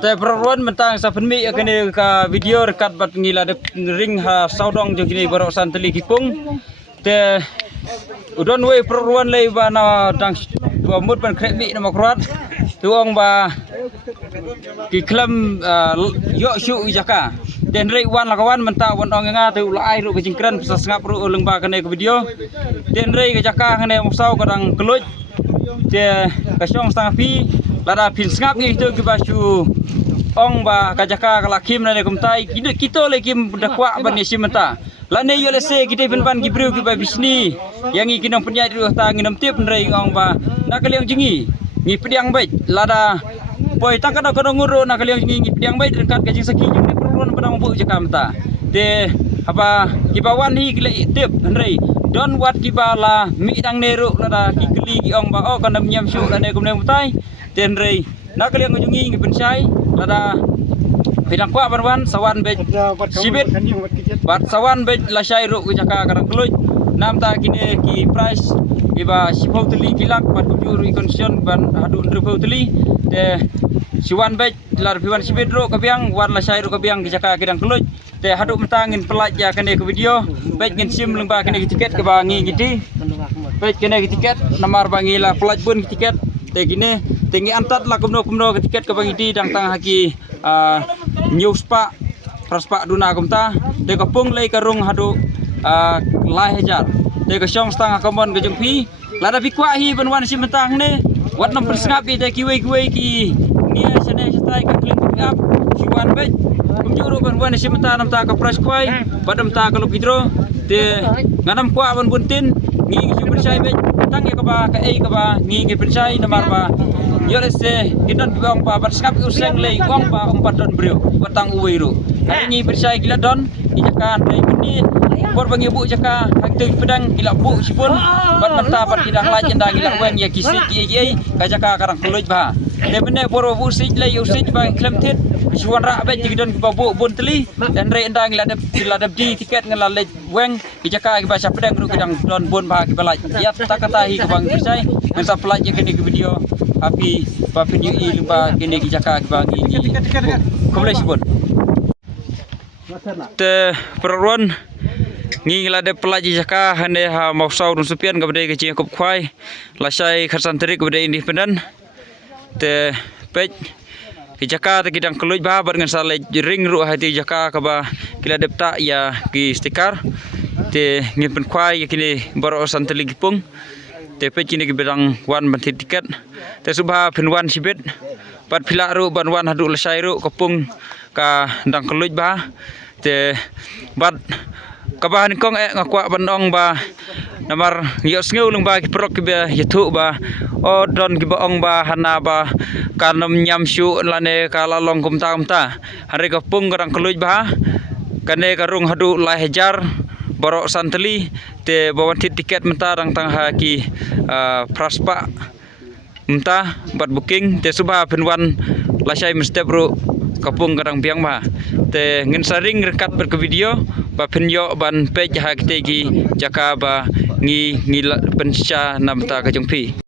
Te perluan mentang sa penmi kene ka video rekat bat ngila de ring ha saudong jong kini borok santeli kipung. Te udon we perluan lei bana dang dua mut ban kremi nama kuat. Tuong ba ki klam yo shu jaka. Den rei wan lakawan menta wan ong nga tu lai ru kejingkran sa sngap ru ulung ba kene ke video. Den rei ke jaka kene mosau kadang keluj. Te kasong stang pi lada pin sngap ni tu ki ba shu ong ba kajaka kalakim na kumtai kita lekim dakwa ban isi menta. Lane yo lese kita pin ban gibriu ki ba bisni yang i kinong penyai ru ta nginam tip rei ong ba nakaliang jingi ngi pediang baik lada boy takkan aku nguru nakaliang jingi ngi pediang baik dekat gaji saki jung ni perluan padang bu jaka menta. De apa kibawan hi kile tip rei don wat kibala mi dang neru lada ki keli ki ong ba oh kana nyam syu lane kumne mutai den rei nakaliang jungi ngi pensai lada pedang kwa barwan sawan be sibit bat sawan be la syairu ke jaka karang keluj nam ta kini ki price iba sipau teli kilak bat kujur ikonsion ban hadu ndrepau teli de siwan be lar piwan sibit ro kabiang wan la syairu kabiang ke jaka kidang keluj te hadu mentangin pelaj ja kene ke video be ngin sim lengba kene tiket ke bangi gidi be kene tiket namar bangi la pelaj pun tiket te gini tinggi antat la kumno ke tiket ke bangi di dang tang haki news pak praspak duna kumta de kapung lei karung hadu lai hajar de ka syong stang akamon ke jengpi lada pikwa hi banwan si mentang ne wat nam persngap ki te kiwe ki ni sene setai ka kling ngap siwan be kumjuru banwan si mentang nam ta ka pras kwai badam ta ka lukidro de nganam kwa ban buntin ngi si persai be tang ya ka ba ka ei ka ba ngi ki persai namar ba yo lese kidan biong pa berskap useng lei gong pa umpat don brio batang uwiru hari ni bersai gila don ijakan dai beni bor bangi bu jaka hangtu pedang gila bu sipun bat menta bat kidang lajen da gila wen ya kisi ki ka jaka karang keluj ba de bene bor bu sij lei usij ba klem tit suan ra be jigidon ki bu bun teli dan re endang gila de di tiket ngala lej wen ijaka ki ba pedang ru kidang don bun ba ki balaj ya takata hi ka bang bersai ngasa pelaj kini ke video api papi ni lupa kini ki jaka ki bagi komle sibon te perluan ngi lade pelaji jaka hande ha mausau dun supian ka bade ke kop khwai lasai kharsan terik ka bade independen te pej ki jaka te kidang keluj ba bar ngan sale ring ru hati jaka ka ba kila depta ya ki stiker te ngi pen khwai kini baro santeli gipung te pej kini ki bedang wan ban tiket te subha penwan sibit pat phila ru ban wan hadu lesai ru kopung ka dang keluj ba te bat kabahan kong ngakwa bandong ba namar yo sngew lung ba ki prok ki ba yathu ba o don ki ba ong ba hana ba kanam nyam syu lane kala long kumta hari kopung kadang keluj ba kane karung hadu lai hajar borok santeli te bawan tiket menta dang tang ha ki praspa menta bat booking te subha penwan lasai mestep ru kapung kadang biang ma te ngin saring rekat ber ke video ba penyo ban pej ha kitegi jaka ba ngi pensya namta ka jengpi